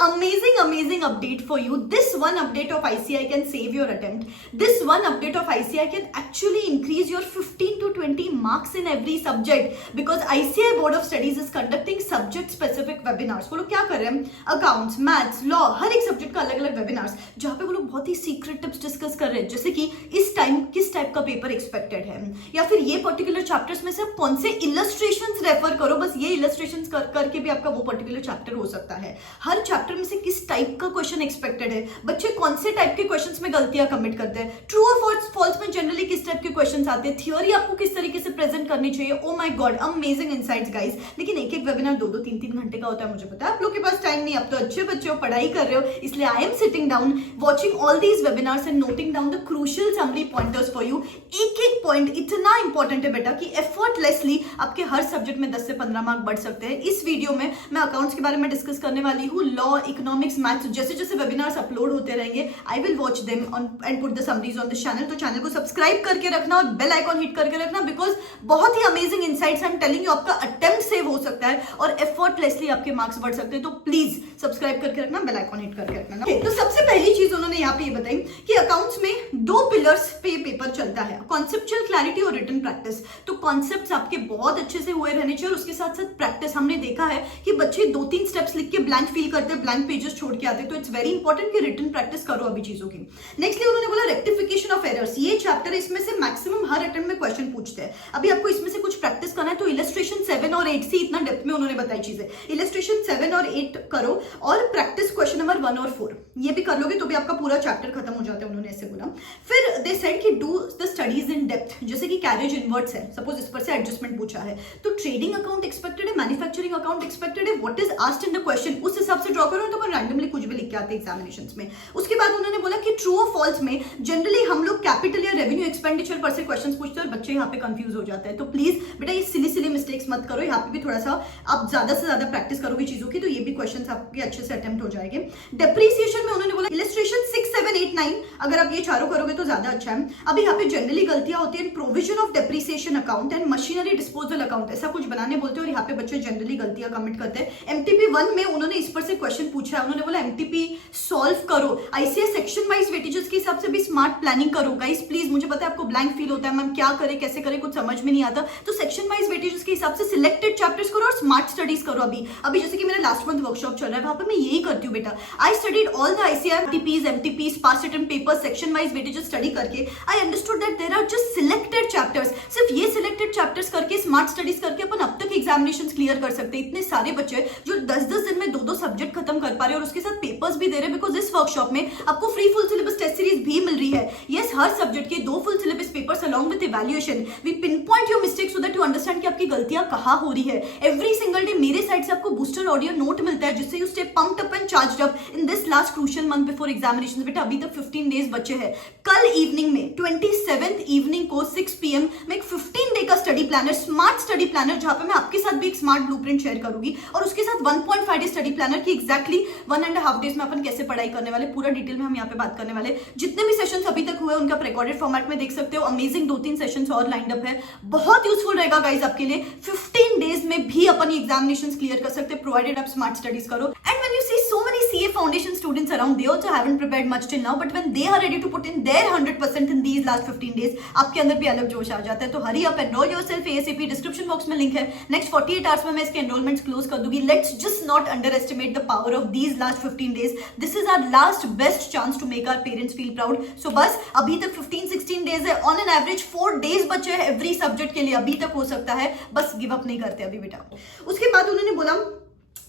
amazing update for you. This one update of ICI can save your attempt. This one update of ICI can actually increase your 15 to 20 marks in every subject because ICI Board of Studies is conducting subject specific webinars. वो लोग क्या कर रहे हैं, accounts, maths, law, हर एक subject का अलग अलग वेबिनार्स जहाँ पे वो लोग बहुत ही सीक्रेट टिप्स डिस्कस कर रहे हैं, जैसे कि इस टाइम किस टाइप का पेपर एक्सपेक्टेड है, या फिर ये पर्टिकुलर चैप्टर्स में से कौन से इलस्ट्रेशंस रेफर करो, बस ये इलस्ट्रेशंस करके भी आपका वो पर्टिकुलर चैप्टर हो सकता है। हर चैप्टर में से किस टाइप का क्वेश्चन एक्सपेक्टेड है, बच्चे कौन से टाइप के क्वेश्चंस में गलतियां कमिट करते हैं, ट्रू और फॉल्स में जनरली किस टाइप के क्वेश्चंस आते हैं, थ्योरी आपको किस तरीके से प्रेजेंट करनी चाहिए। Oh my God, amazing insights guys. लेकिन एक एक वेबिनार 2-2, 3-3 घंटे का होता है, मुझे पता है आप लोग के पास टाइम नहीं, अब तो अच्छे बच्चे हो, पढ़ाई कर रहे हो, इसलिए I am sitting down watching all these webinars and noting down the crucial summary pointers for you. एक एक पॉइंट इतना इंपॉर्टेंट है बेटा कि एफर्टलेसली आपके हर सब्जेक्ट में 10 से 15 मार्क बढ़ सकते हैं। इस वीडियो में मैं अकाउंट्स के बारे में डिस्कस करने वाली हूँ, लॉ, इकोनॉमिक्स, मैथ्स, जैसे जैसे वेबिनार्स अपलोड होते रहेंगे I will watch them and put the summaries on this channel. तो चैनल को सब्सक्राइब करके रखना और बेल आइकॉन हिट करके रखना बिकॉज बहुत ही amazing insights I am telling you, आपका अटेम्प्ट सेव हो सकता है और एफर्टलेसली आपके मार्क्स बढ़ सकते हैं। तो प्लीज सब्सक्राइब करके रखना, बेल आइकॉन हिट करके रखना। तो सबसे पहली चीज उन्होंने यहाँ पे ये बताई कि अकाउंट्स में 2 पिलर्स पे पेपर चलता है, कॉन्सेप्चुअल क्लैरिटी और रिटन प्रैक्टिस। तो कॉन्सेप्ट्स आपके बहुत अच्छे से हुए रहने चाहिए और उसके साथ साथ प्रैक्टिस। हमने देखा है कि बच्चे 2-3 स्टेप्स लिख के ब्लैंक फील करते हैं, ब्लैंक पेजेस छोड़ के आते हैं, तो इट्स वेरी इंपॉर्टेंट कि रिटन प्रैक्टिस करो अभी चीजों की। नेक्स्टली उन्होंने बोला रेक्टिफिकेशन ऑफ एरर्स। ये चैप्टर इसमें से मैक्सिमम हर अटेम्प्ट में क्वेश्चन पूछते हैं। अभी आपको इसमें से कुछ प्रैक्टिस करना है तो इलस्ट्रेशन 7 और 8 से इतना डेप्थ में उन्होंने बताई चीजें। इलस्ट्रेशन 7 और 8 करो और प्रैक्टिस क्वेश्चन नंबर 1 और 4 ये भी कर लोगे तो भी आपका पूरा चैप्टर खत्म हो जाता है, उन्होंने ऐसे बोला। फिर दे सेड कि do the studies in depth, जैसे कि कैरेज इनवर्ट्स है, सपोज इस पर से एडजस्टमेंट पूछा है तो ट्रेडिंग अकाउंट एक्सपेक्टेड है, मैन्युफैक्चरिंग अकाउंट एक्सपेक्टेड है, what is asked in the question उस हिसाब से ड्रॉ करो, तो अपन रैंडमली कुछ भी लिख के आते हैं एग्जामिनेशंस में। उसके बाद उन्होंने बोला कि ट्रू और फॉल्स में जनरली हम लोग कैपिटल या रेवेन्यू एक्सपेंडिचर पर से क्वेश्चंस पूछते हैं और बच्चे यहाँ पे कंफ्यूज हो जाते हैं। तो प्लीज बेटा ये सिली मिस्टेक्स मत करो, यहाँ पे भी थोड़ा सा आप ज्यादा से ज्यादा प्रैक्टिस करोगे चीजों की तो ये भी क्वेश्चंस आपके अच्छे से अटेम्प्ट हो जाएंगे। डेप्रिसिएशन में उन्होंने बोला इलस्ट्रेशन 6, 7, 8, 9 अगर आप ये चारों करोगे तो ज्यादा अच्छा है। अभी यहाँ पे जनरली गलतियां होती है provision of depreciation account and machinery disposal account, ऐसा कुछ बनाने बोलते हैं और यहाँ पे बच्चे जनरली गलतियां कमिट करते हैं। एमटीपी 1 में उन्होंने इस पर से क्वेश्चन पूछा है, उन्होंने बोला एमटीपी सॉल्व करो, आईसीएस सेक्शन वाइज वेटेजेस के हिसाब से भी स्मार्ट प्लानिंग करो। गाइस प्लीज, मुझे पता है आपको ब्लैंक फील होता है, मैम क्या करे कैसे करे कुछ समझ में नहीं आता, तो सेक्शन वाइज वेटेजेस के हिसाब से सिलेक्टेड चैप्टर्स करो और स्मार्ट स्टडीज करो। अभी जैसे कि मेरा लास्ट मंथ वर्कशॉप चल रहा है वहां पर मैं यही करती हूँ बेटा। I studied all the ICR TPs, MTPs, past attempt papers, section wise weightages study करके I understood that there are just selected chapters. सिर्फ ये सिलेक्टेड चैप्टर्स करके स्मार्ट स्टडीज करके अपन अब तक एग्जामिनेशंस क्लियर कर सकते हैं। इतने सारे बच्चे जो 10-10 दिन में 2-2 सब्जेक्ट खत्म कर पा रहे हैं और उसके साथ पेपर्स भी दे रहे हैं बिकॉज इस वर्कशॉप में आपको free full syllabus test series भी मिल रही है। यस, हर सब्जेक्ट के 2 full syllabus papers along with evaluation. We pin point your mistakes so that you understand कि आपकी गलतियां कहां हो रही है। एवरी सिंगल डे मेरे साइड से आपको बूस्टर ऑडियो नोट मिलता है जिससे you stay pumped up and charged up in this last crucial month before examinations. बेटा अभी तक 15 डेज बचे हैं। कल इवनिंग में 27th इवनिंग को 6 PM में एक 15 डे का study planner, smart study planner, जहां पे मैं आपके साथ भी एक स्मार्ट ब्लूप्रिंट शेयर करूंगी और उसके साथ 1.5 डे स्टडी प्लानर की एग्जैक्टली 1.5 डेज में अपन कैसे पढ़ाई करने वाले, पूरा डिटेल में हम यहाँ पे बात करने वाले। जितने भी सेशंस अभी तक हुए उनका रिकॉर्डेड फॉर्मेट में देख सकते हो। अमेजिंग 2-3 सेशंस और लाइंड अप है, बहुत यूजफुल रहेगा गाइस आपके लिए। 15 डेज में भी अपन एग्जामिनेशंस क्लियर कर सकते हैं प्रोवाइडेड आप स्मार्ट स्टडीज करो। And when you see so many CA foundation students around, they also haven't prepared much till now, but when they are ready to put in their 100% in these last 15 days, आपके अंदर भी अलग जोश आ जाता है। तो hurry up, enroll yourself ASAP, description box में लिंक है। नेक्स्ट 48 आवर्स में मैं इसके एनरोलमेंट्स क्लोज कर दूंगी। Let's just not underestimate the power of these last 15 days. This is our last best chance to make our parents feel proud. So बस अभी तक 15-16 डेज है, ऑन एन एवरेज 4 डेज बचे हैं every subject के लिए, अभी तक हो सकता है, बस गिव अप नहीं करते अभी बेटा। उसके बाद उन्होंने बोला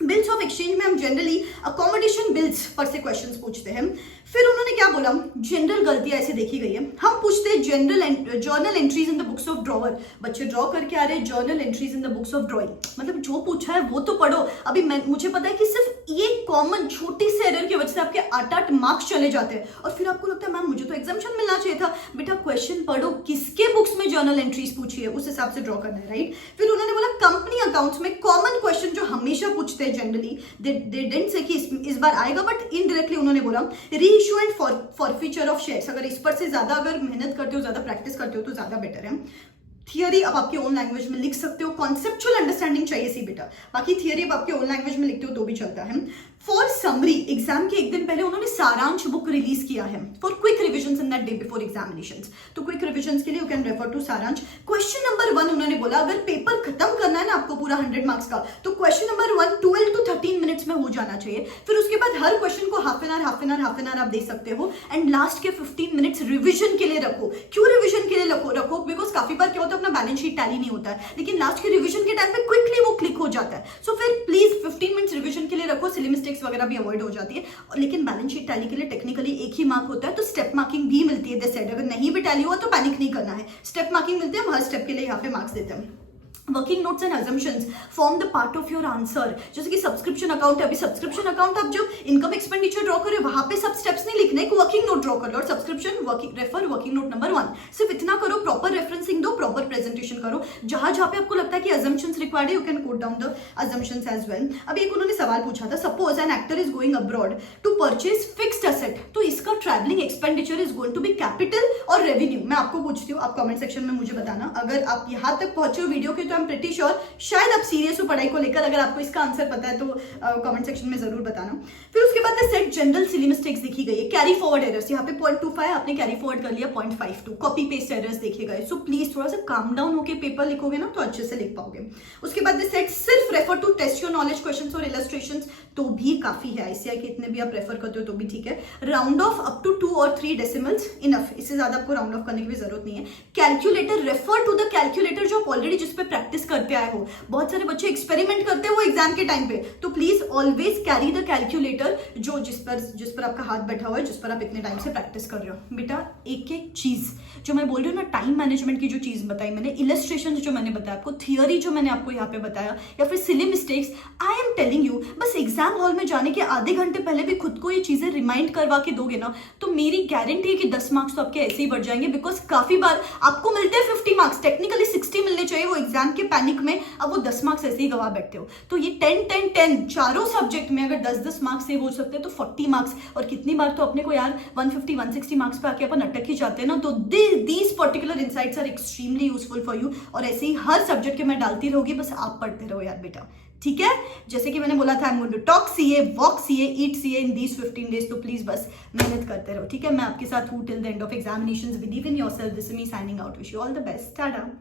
बिल्स ऑफ एक्सचेंज में हम जनरली अकोमोडेशन बिल्स पर से क्वेश्चंस पूछते हैं। फिर उन्होंने क्या बोला, जनरल गलतियां ऐसे देखी गई है, हम पूछते हैं journal entries in the books of drawer. बच्चे ड्रॉ करके आ रहे हैं journal entries in the books of drawing, मतलब जो पूछा है वो तो पढ़ो। अभी मुझे पता है कि सिर्फ ये कॉमन छोटी से एरर की वजह से आपके 8-8 मार्क्स चले जाते हैं और फिर आपको लगता है मैम मुझे तो एग्जाम्शन मिलना चाहिए था। बेटा क्वेश्चन पढ़ो, किसके बुक्स में जर्नल एंट्रीज पूछी है उस हिसाब से ड्रॉ करना है, राइट। फिर उन्होंने बोला कंपनी अकाउंट्स में कॉमन क्वेश्चन जो हमेशा पूछते हैं जनरली, दे डिडंट से कि इस बार आएगा, बट इनडायरेक्टली उन्होंने बोला री issue and forfeiture of shares. अगर इस पर से ज्यादा अगर मेहनत करते हो, ज्यादा प्रैक्टिस करते हो तो ज्यादा बेटर है। थियरी अब आपके ओन लैंग्वेज में लिख सकते हो, कॉन्सेप्चुअल अंडरस्टैंडिंग चाहिए सी बेटा, बाकी थियरी अब आपके ओन लैंग्वेज में लिखते हो तो भी चलता है। फॉर समरी, एग्जाम के एक दिन पहले उन्होंने सारांश बुक रिलीज किया है for quick revision in that day before examinations. तो क्विक रिविजन के लिए यू कैन रेफर टू सारांश। क्वेश्चन नंबर 1 उन्होंने बोला अगर पेपर खत्म करना है ना आपको पूरा 100 मार्क्स का, तो क्वेश्चन नंबर 1 12 to 13 मिनट्स में हो जाना चाहिए। फिर उसके बाद हर क्वेश्चन को हाफ एन आवर आप दे सकते हो, एंड लास्ट के 15 मिनट्स रिविजन के लिए रखो। क्यों रिविजन के लिए रखो? बिकॉज काफी बार क्या होता है अपना बैलेंस शीट टैली नहीं होता है, लेकिन लास्ट के रिविजन के टाइम पे क्विकली वो क्लिक हो जाता है। सो फिर प्लीज 15 मिनट्स रिविजन के लिए रखो, सिली मिस्टेक्स वगैरह भी अवॉइड हो जाती है। लेकिन बैलेंस शीट टैली के लिए टेक्निकली एक ही मार्क होता है, तो स्टेप मार्किंग भी मिलती है। दे सेड अगर नहीं भी टैली हुआ तो पैनिक नहीं करना है, स्टेप मार्किंग मिलती है, हम हर स्टेप के लिए यहाँ पे मार्क्स देते हैं। Working notes and assumptions form the part of your answer. जैसे कि सब्सक्रिप्शन अकाउंट है, अभी सब्सक्रिप्शन अकाउंट आप जब इनकम एक्सपेंडिचर ड्रॉ करो वहां पे सब स्टेप्स नहीं लिखने, एक वर्किंग नोट ड्रॉ कर लो और सब्सक्रिप्शन वर्किंग नोट नंबर 1 सिर्फ इतना करो, प्रॉपर रेफरेंसिंग दो, प्रॉपर प्रेजेंटेशन करो। जहां जहां पे आपको लगता है कि अजम्पशंस रिक्वायर्ड है, you can quote down the assumptions as well. अभी एक उन्होंने सवाल पूछा था, suppose an actor is going abroad to purchase fixed asset, तो इसका travelling expenditure is going to be capital और रेवेन्यू। मैं आपको पूछती हूँ, आप कमेंट सेक्शन में मुझे बताना। अगर आप यहां तक पहुंचे हो वीडियो के तो आई एम प्रीटी श्योर शायद आप सीरियस हो पढ़ाई को लेकर। अगर आपको इसका आंसर पता है तो कमेंट सेक्शन में जरूर बताना। फिर उसके बाद सेट जनरल सिली मिस्टेक्स देखी गई है, कैरी फॉरवर्ड एरर्स, यहाँ पे 0.25 आपने कैरी फॉरवर्ड कर लिया 0.52, कॉपी पेस्ट एरर्स देखे गए। सो प्लीज थोड़ा सा काम डाउन होकर पेपर लिखोगे ना तो अच्छे से लिख पाओगे। उसके बाद सेट सिर्फ refer to test your knowledge questions और इलस्ट्रेशंस, तो भी काफी है। आईसीआई के इतने भी आप रेफर करते हो तो भी ठीक है। राउंड ऑफ अप टू 2 और 3 डेसिमल्स इनफ, इससे ज्यादा आपको राउंड ऑफ करने की भी जरूरत नहीं है। Calculator, refer to the calculator जो आप ऑलरेडी जिस पे प्रैक्टिस करते आए हो। बहुत सारे बच्चे एक्सपेरिमेंट करते हैं वो एग्जाम के टाइम पे, तो please always carry the calculator जो जिस पर आपका हाथ बैठा हुआ है, जिस पर आप इतने टाइम से प्रैक्टिस कर रहे हो। बेटा एक एक चीज जो मैं बोल रही हूँ ना, टाइम मैनेजमेंट की जो चीज बताई मैंने, इलस्ट्रेशन जो मैंने बताया आपको, थियरी जो मैंने आपको यहाँ पे बताया, या फिर silly mistakes, I am telling you, बस एग्जाम हॉल में जाने के आधे घंटे पहले भी खुद को ये चीजें रिमाइंड करवा के दोगे ना, तो मेरी गारंटी है कि 10 मार्क्स तो आपके ऐसे ही बढ़ जाएंगे। बिकॉज काफी बार आपको मिलते हैं 50 मार्क्स, टेक्निकली 60 मिलने चाहिए, वो एग्जाम के पैनिक में अब वो 10 मार्क्स ऐसे ही गवा बैठते हो। तो ये 10-10-10 चारों सब्जेक्ट में अगर 10-10 मार्क्स सेव हो सकते हैं तो 40 मार्क्स, और कितनी बार तो अपने को यार 150-160 मार्क्स पे आके अपन अटक ही जाते हैं ना। तो these particular insights are extremely useful for you, और ऐसे ही हर सब्जेक्ट के मैं डालती रहूंगी, बस आप पढ़ते रहो यार बेटा, ठीक है। जैसे कि मैंने बोला था, I am going to talk CA, walk CA, eat CA in these 15 days, तो प्लीज बस मेहनत करते रहो, ठीक है। मैं आपके साथ हूँ till the end of examinations. Believe in yourself. This is me signing out. Wish you all the best. Tata.